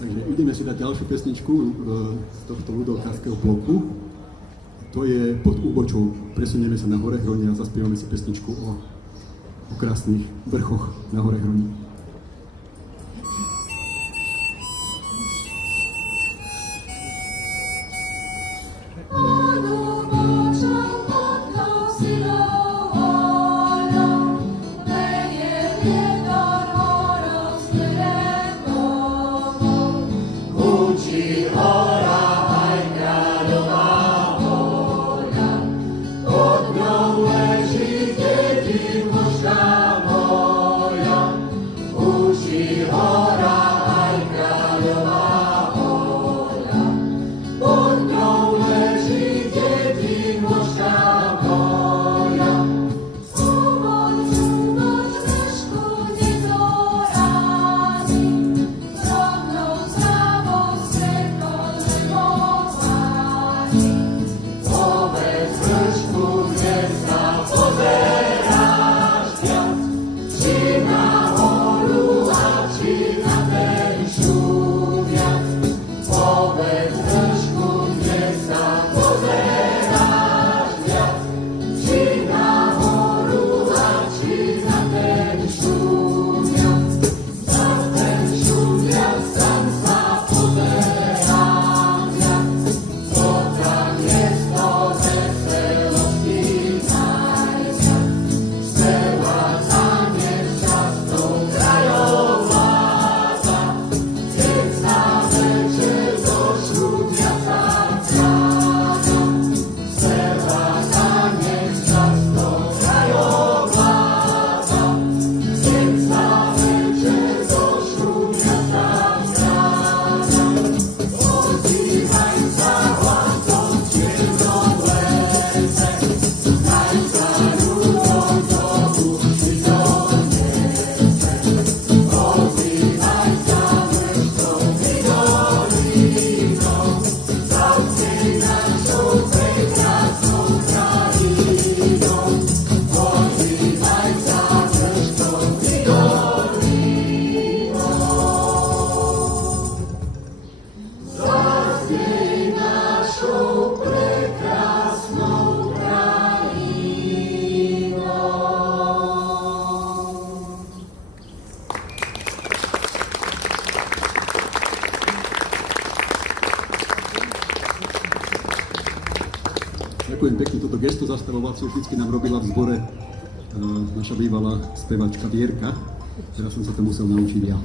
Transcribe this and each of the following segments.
Takže ideme si dať ďalšiu pesničku z tohto ľudovkárskeho bloku. To je Pod úbočou. Presunieme sa na hore Hroni a zaspievame si pesničku o krásnych vrchoch na hore Hroni. Ďakujem pekne, toto gesto zastavovacie vždycky nám robila v zbore naša bývalá spevačka Vierka. Teraz som sa to musel naučiť ja.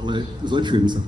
Ale zlepšujem sa.